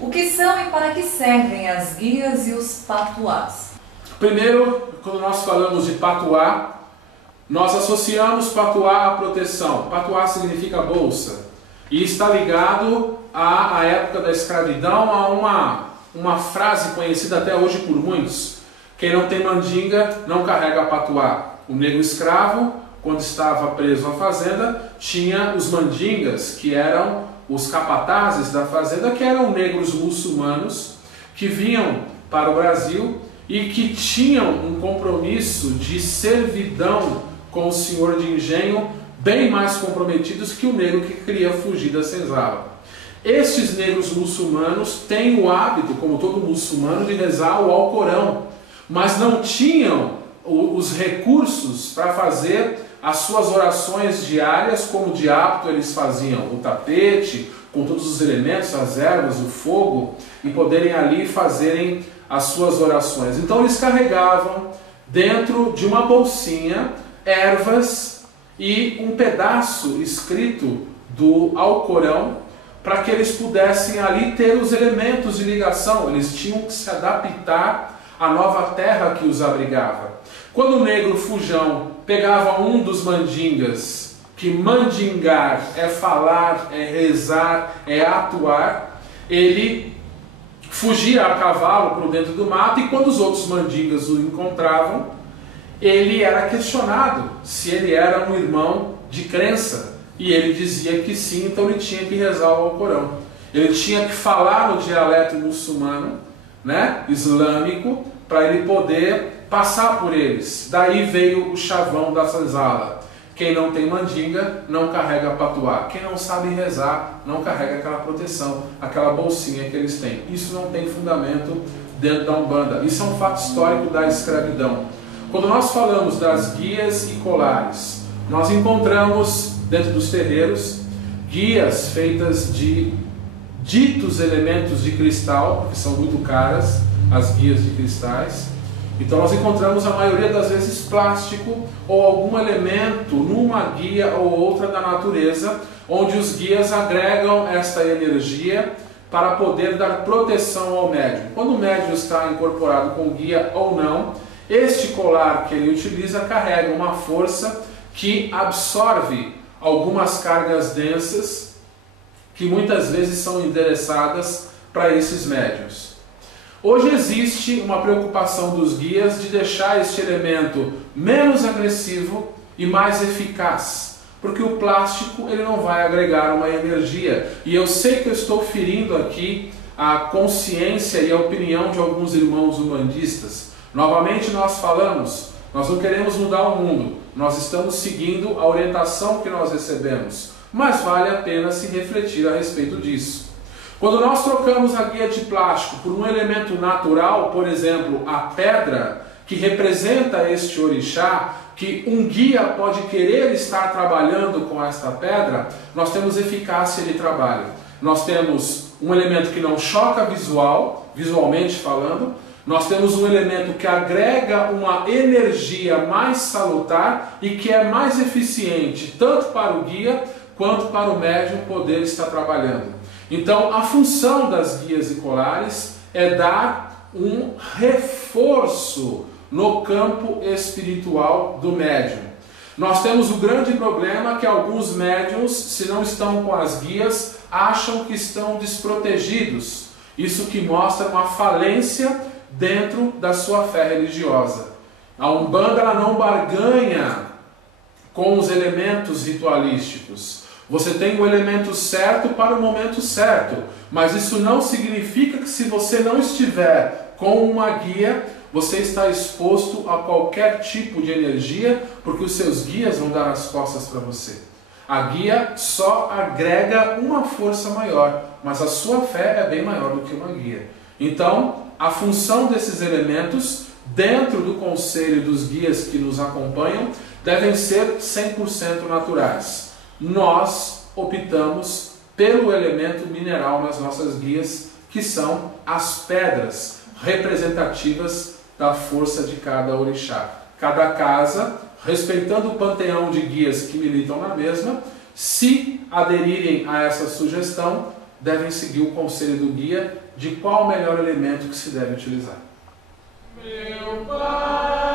O que são e para que servem as guias e os patuás? Primeiro, quando nós falamos de patuá, nós associamos patuá à proteção. Patuá significa bolsa e está ligado à época da escravidão, a uma frase conhecida até hoje por muitos: quem não tem mandinga não carrega patuá. O negro escravo, quando estava preso à fazenda, tinha os mandingas, que eram os capatazes da fazenda, que eram negros muçulmanos que vinham para o Brasil e que tinham um compromisso de servidão com o senhor de engenho, bem mais comprometidos que o negro que queria fugir da senzala. Estes negros muçulmanos têm o hábito, como todo muçulmano, de rezar o Alcorão, mas não tinham os recursos para fazer as suas orações diárias como de hábito eles faziam, o tapete, com todos os elementos, as ervas, o fogo, e poderem ali fazerem as suas orações. Então eles carregavam dentro de uma bolsinha ervas e um pedaço escrito do Alcorão, para que eles pudessem ali ter os elementos de ligação. Eles tinham que se adaptar à nova terra que os abrigava. Quando o negro fujão pegava um dos mandingas, que mandingar é falar, é rezar, é atuar, ele fugia a cavalo por dentro do mato, e quando os outros mandingas o encontravam, ele era questionado se ele era um irmão de crença, e ele dizia que sim, então ele tinha que rezar o Alcorão. Ele tinha que falar no dialeto muçulmano, islâmico, para ele poder passar por eles. Daí veio o chavão da senzala: quem não tem mandinga não carrega patuá. Quem não sabe rezar não carrega aquela proteção, aquela bolsinha que eles têm. Isso não tem fundamento dentro da Umbanda. Isso é um fato histórico da escravidão. Quando nós falamos das guias e colares, nós encontramos dentro dos terreiros guias feitas de ditos elementos de cristal, que são muito caras, as guias de cristais. Então nós encontramos a maioria das vezes plástico ou algum elemento numa guia ou outra da natureza, onde os guias agregam esta energia para poder dar proteção ao médium. Quando o médium está incorporado com guia ou não, este colar que ele utiliza carrega uma força que absorve algumas cargas densas que muitas vezes são endereçadas para esses médiuns. Hoje existe uma preocupação dos guias de deixar este elemento menos agressivo e mais eficaz, porque o plástico ele não vai agregar uma energia. E eu sei que eu estou ferindo aqui a consciência e a opinião de alguns irmãos umbandistas. Novamente nós falamos, nós não queremos mudar o mundo, nós estamos seguindo a orientação que nós recebemos, mas vale a pena se refletir a respeito disso. Quando nós trocamos a guia de plástico por um elemento natural, por exemplo, a pedra, que representa este orixá, que um guia pode querer estar trabalhando com esta pedra, nós temos eficácia de trabalho. Nós temos um elemento que não choca visualmente falando, nós temos um elemento que agrega uma energia mais salutar e que é mais eficiente, tanto para o guia quanto para o médium poder estar trabalhando. Então, a função das guias e colares é dar um reforço no campo espiritual do médium. Nós temos o grande problema que alguns médiuns, se não estão com as guias, acham que estão desprotegidos. Isso que mostra uma falência dentro da sua fé religiosa. A Umbanda ela não barganha com os elementos ritualísticos. Você tem o elemento certo para o momento certo, mas isso não significa que se você não estiver com uma guia, você está exposto a qualquer tipo de energia, porque os seus guias vão dar as costas para você. A guia só agrega uma força maior, mas a sua fé é bem maior do que uma guia. Então, a função desses elementos, dentro do conselho dos guias que nos acompanham, devem ser 100% naturais. Nós optamos pelo elemento mineral nas nossas guias, que são as pedras representativas da força de cada orixá. Cada casa, respeitando o panteão de guias que militam na mesma, se aderirem a essa sugestão, devem seguir o conselho do guia de qual o melhor elemento que se deve utilizar. Meu Pai.